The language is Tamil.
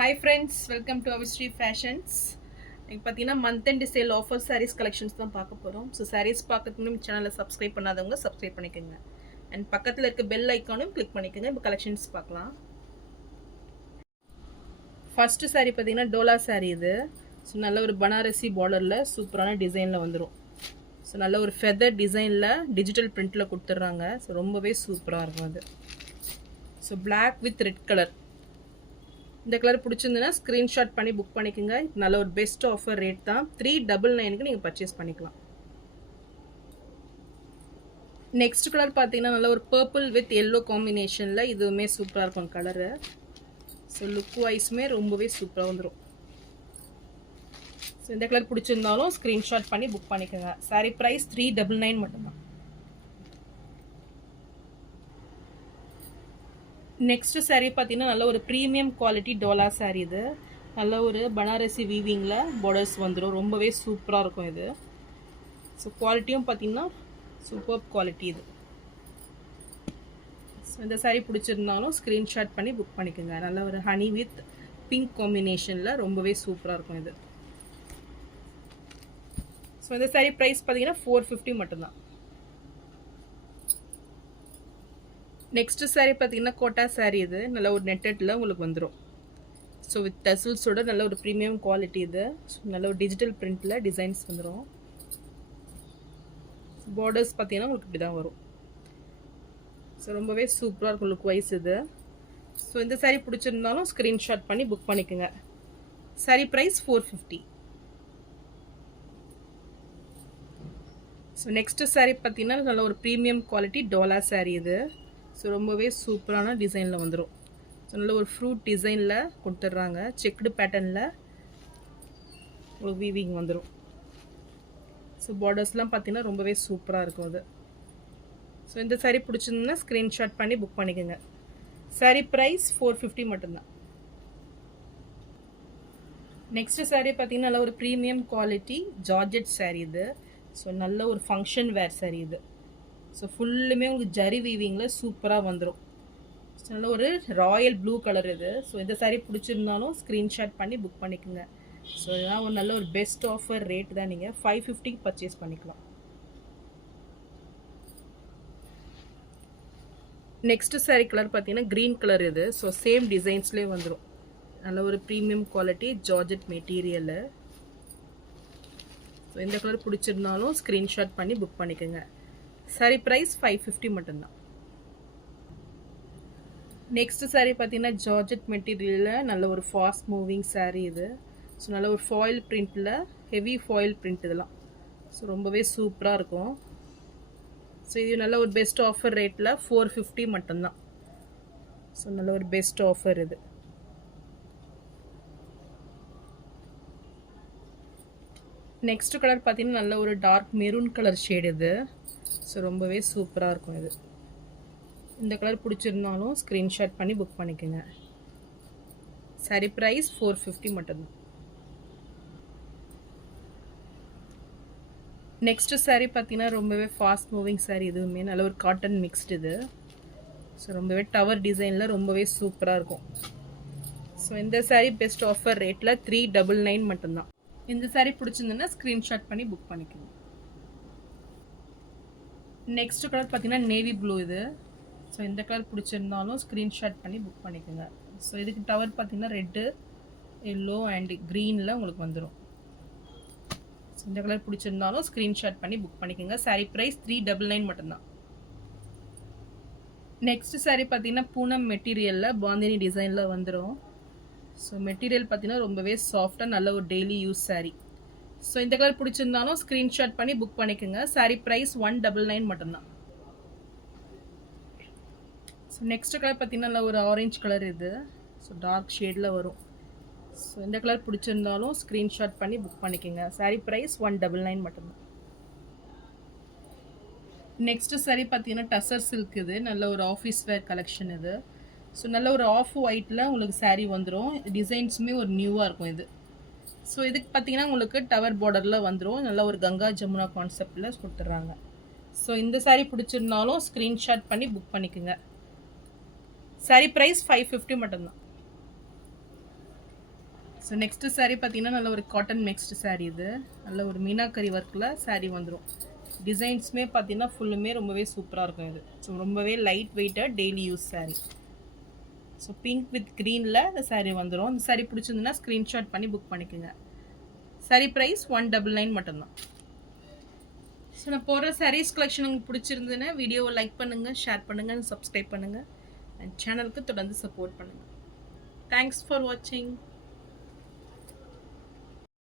Hi friends, welcome to Avishri Fashions. இன்னைக்கு பார்த்தீங்கன்னா month end sale offer sarees collections தான் பார்க்க போகிறோம். ஸோ சாரீஸ் பார்க்கறதுக்கு நம்ம சேனலை சப்ஸ்கிரைப் பண்ணாதவங்க சப்ஸ்கிரைப் பண்ணிக்கோங்க. அண்ட் பக்கத்தில் இருக்க பெல் ஐக்கானும் கிளிக் பண்ணிக்கோங்க. இப்போ கலெக்ஷன்ஸ் பார்க்கலாம். ஃபர்ஸ்ட் சாரீ பார்த்தீங்கன்னா டோலா சாரீ இது. ஸோ நல்ல ஒரு பனாரசி பார்டரில் சூப்பரான டிசைனில் வந்துடும். ஸோ நல்ல ஒரு ஃபெதர் டிசைனில் டிஜிட்டல் பிரிண்டில் கொடுத்துட்றாங்க. ஸோ ரொம்பவே சூப்பராக இருக்கும் அது. So black with red colour. இந்த கலர் பிடிச்சிருந்ததுன்னா ஸ்க்ரீன்ஷாட் பண்ணி புக் பண்ணிக்கோங்க. நல்ல ஒரு பெஸ்ட் ஆஃபர் ரேட் தான். 399க்கு நீங்கள் பர்ச்சேஸ் பண்ணிக்கலாம். நெக்ஸ்ட் கலர் பார்த்தீங்கன்னா நல்ல ஒரு பர்பிள் வித் எல்லோ காம்பினேஷனில் இதுவுமே சூப்பராக இருக்கும் கலரு. ஸோ லுக் வைஸுமே ரொம்பவே சூப்பராக வந்துடும். ஸோ இந்த கலர் பிடிச்சிருந்தாலும் ஸ்க்ரீன்ஷாட் பண்ணி புக் பண்ணிக்கோங்க. சாரீ ப்ரைஸ் 399 மட்டும்தான். நெக்ஸ்ட் சாரீ பார்த்தீங்கன்னா நல்ல ஒரு ப்ரீமியம் குவாலிட்டி டோலா சாரீ இது. நல்ல ஒரு பனாரசி வீவிங்கில் பார்டர்ஸ் வந்துடும். ரொம்பவே சூப்பராக இருக்கும் இது. ஸோ குவாலிட்டியும் பார்த்தீங்கன்னா சூப்பர் குவாலிட்டி இது. ஸோ இந்த சாரீ பிடிச்சிருந்தாலும் ஸ்க்ரீன்ஷாட் பண்ணி புக் பண்ணிக்கோங்க. நல்ல ஒரு ஹனி வித் பிங்க் காம்பினேஷனில் ரொம்பவே சூப்பராக இருக்கும் இது. ஸோ இந்த சாரீ ப்ரைஸ் பார்த்தீங்கன்னா 450 மட்டும்தான். நெக்ஸ்ட் சாரீ பார்த்தீங்கன்னா கோட்டா சாரீ இது. நல்ல ஒரு நெட்டடில் உங்களுக்கு வந்துடும். ஸோ வித் டசில்ஸோட நல்ல ஒரு ப்ரீமியம் குவாலிட்டி இது. ஸோ நல்ல ஒரு டிஜிட்டல் பிரிண்டில் டிசைன்ஸ் வந்துடும். பார்டர்ஸ் பார்த்தீங்கன்னா உங்களுக்கு இப்படி தான் வரும். ஸோ ரொம்பவே சூப்பராக இருக்கும் லுக் வைஸ் இது. ஸோ இந்த சாரீ பிடிச்சிருந்தாலும் ஸ்க்ரீன்ஷாட் பண்ணி புக் பண்ணிக்கோங்க. Saree price 450. So next saree பார்த்தீங்கன்னா நல்ல ஒரு ப்ரீமியம் குவாலிட்டி டோலா சாரீ இது. ஸோ ரொம்பவே சூப்பரான டிசைனில் வந்துடும். ஸோ நல்ல ஒரு ஃப்ரூட் டிசைனில் கொடுத்துட்றாங்க. செக்குடு பேட்டர்னில் ஒரு வீவிங் வந்துடும். ஸோ பார்டர்ஸ்லாம் பார்த்தீங்கன்னா ரொம்பவே சூப்பராக இருக்கும் அது. ஸோ இந்த சாரீ பிடிச்சிருந்ததுன்னா ஸ்க்ரீன்ஷாட் பண்ணி புக் பண்ணிக்கோங்க. சாரீ ப்ரைஸ் 450 மட்டும்தான். நெக்ஸ்ட் சாரீ பார்த்தீங்கன்னா நல்ல ஒரு ப்ரீமியம் குவாலிட்டி ஜார்ஜெட் சாரீ இது. ஸோ நல்ல ஒரு ஃபங்க்ஷன் வேர் சாரீ இது. ஸோ ஃபுல்லுமே உங்களுக்கு ஜரி வீவிங்கில் சூப்பராக வந்துடும். ஸோ நல்ல ஒரு ராயல் ப்ளூ கலர் இது. ஸோ இந்த சாரீ பிடிச்சிருந்தாலும் ஸ்க்ரீன்ஷாட் பண்ணி புக் பண்ணிக்கோங்க. ஸோ இதெல்லாம் ஒரு நல்ல ஒரு பெஸ்ட் ஆஃபர் ரேட் தான். நீங்கள் 550க்கு பர்ச்சேஸ் பண்ணிக்கலாம். நெக்ஸ்ட் சாரீ கலர் பார்த்தீங்கன்னா க்ரீன் கலர் இது. ஸோ சேம் டிசைன்ஸ்லேயே வந்துடும். நல்ல ஒரு premium quality georgette material. So இந்த கலர் பிடிச்சிருந்தாலும் ஸ்க்ரீன்ஷாட் பண்ணி புக் பண்ணிக்கோங்க. சாரீ ப்ரைஸ் 550 மட்டும்தான். நெக்ஸ்ட் சாரீ பார்த்தீங்கன்னா ஜார்ஜெட் மெட்டீரியலில் நல்ல ஒரு ஃபாஸ்ட் மூவிங் சாரீ இது. ஸோ நல்ல ஒரு ஃபாயில் பிரிண்டில் ஹெவி ஃபாயில் பிரிண்ட் இதெல்லாம். ஸோ ரொம்பவே சூப்பராக இருக்கும். ஸோ இது நல்ல ஒரு பெஸ்ட் ஆஃபர் ரேட்டில் 450 மட்டும்தான். ஸோ நல்ல ஒரு பெஸ்ட் ஆஃபர் இது. நெக்ஸ்ட் கலர் பார்த்தீங்கன்னா நல்ல ஒரு டார்க் மெரூன் கலர் ஷேடு இது. ஸோ ரொம்பவே சூப்பராக இருக்கும் இது. இந்த கலர் பிடிச்சிருந்தாலும் ஸ்க்ரீன்ஷாட் பண்ணி புக் பண்ணிக்கோங்க. சாரீ ப்ரைஸ் 450 மட்டும்தான். நெக்ஸ்ட் சாரீ பார்த்தீங்கன்னா ரொம்பவே ஃபாஸ்ட் மூவிங் சாரீ. இதுவுமே நல்ல ஒரு காட்டன் மிக்ஸ்டு இது. ஸோ ரொம்பவே டவர் டிசைனில் ரொம்பவே சூப்பராக இருக்கும். ஸோ இந்த சாரீ பெஸ்ட் ஆஃபர் ரேட்டில் 399 மட்டும்தான். இந்த சாரீ பிடிச்சிருந்ததுன்னா ஸ்க்ரீன்ஷாட் பண்ணி புக் பண்ணிக்கோங்க. நெக்ஸ்ட் கலர் பார்த்தீங்கன்னா நேவி ப்ளூ இது. ஸோ இந்த கலர் பிடிச்சிருந்தாலும் ஸ்க்ரீன்ஷாட் பண்ணி புக் பண்ணிக்கோங்க. ஸோ இதுக்கு டவர் பார்த்தீங்கன்னா ரெட்டு, எல்லோ அண்ட் க்ரீனில் உங்களுக்கு வந்துடும். ஸோ இந்த கலர் பிடிச்சிருந்தாலும் ஸ்க்ரீன்ஷாட் பண்ணி புக் பண்ணிக்கோங்க. சாரீ ப்ரைஸ் 399 மட்டும்தான். நெக்ஸ்ட் சாரீ பார்த்தீங்கன்னா பூனம் மெட்டீரியலில் பாந்தினி டிசைனில் வந்துடும். ஸோ மெட்டீரியல் பார்த்தீங்கன்னா ரொம்பவே சாஃப்டாக நல்ல ஒரு டெய்லி யூஸ் சாரீ. ஸோ இந்த கலர் பிடிச்சிருந்தாலும் ஸ்க்ரீன்ஷாட் பண்ணி புக் பண்ணிக்கோங்க. சாரீ ப்ரைஸ் 199 மட்டும்தான். ஸோ நெக்ஸ்ட் கலர் பார்த்தீங்கன்னா ஒரு ஆரஞ்சு கலர் இது. ஸோ டார்க் ஷேடில் வரும். ஸோ இந்த கலர் பிடிச்சிருந்தாலும் ஸ்க்ரீன்ஷாட் பண்ணி புக் பண்ணிக்கோங்க. சாரீ ப்ரைஸ் 199 மட்டும்தான். நெக்ஸ்ட் சாரீ பார்த்தீங்கன்னா டசர் சில்க் இது. நல்ல ஒரு ஆஃபீஸ் வேர் கலெக்ஷன் இது. ஸோ நல்ல ஒரு ஆஃப் ஒயிட்டில் உங்களுக்கு சாரீ வந்துடும். டிசைன்ஸுமே ஒரு நியூவாக இருக்கும் இது. ஸோ இதுக்கு பார்த்தீங்கன்னா உங்களுக்கு டவர் பார்டரில் வந்துடும். நல்ல ஒரு கங்கா ஜமுனா கான்செப்டில் கொடுத்துட்றாங்க. ஸோ இந்த சாரீ பிடிச்சிருந்தாலும் ஸ்க்ரீன்ஷாட் பண்ணி புக் பண்ணிக்கோங்க. சாரீ ப்ரைஸ் 550 மட்டும்தான். ஸோ நெக்ஸ்ட்டு saree பார்த்தீங்கன்னா நல்ல ஒரு காட்டன் மிக்ஸ்டு saree இது. நல்ல ஒரு மீனாக்கரி ஒர்க்கில் saree வந்துடும். டிசைன்ஸுமே பார்த்தீங்கன்னா ஃபுல்லுமே ரொம்பவே சூப்பராக இருக்கும் இது. ஸோ ரொம்பவே லைட் வெயிட்டாக daily use saree. So pink with க்ரீனில் இந்த saree வந்துடும். இந்த saree பிடிச்சிருந்துன்னா ஸ்க்ரீன்ஷாட் பண்ணி புக் பண்ணிக்கோங்க. saree ப்ரைஸ் 199 மட்டும்தான். ஸோ நான் போடுற sarees கலெக்ஷன் உங்களுக்கு பிடிச்சிருந்ததுன்னா வீடியோவை லைக் பண்ணுங்கள், ஷேர் பண்ணுங்கள், சப்ஸ்கிரைப் பண்ணுங்கள். அண்ட் சேனலுக்கு தொடர்ந்து சப்போர்ட் பண்ணுங்கள். தேங்க்ஸ் ஃபார் வாட்சிங்.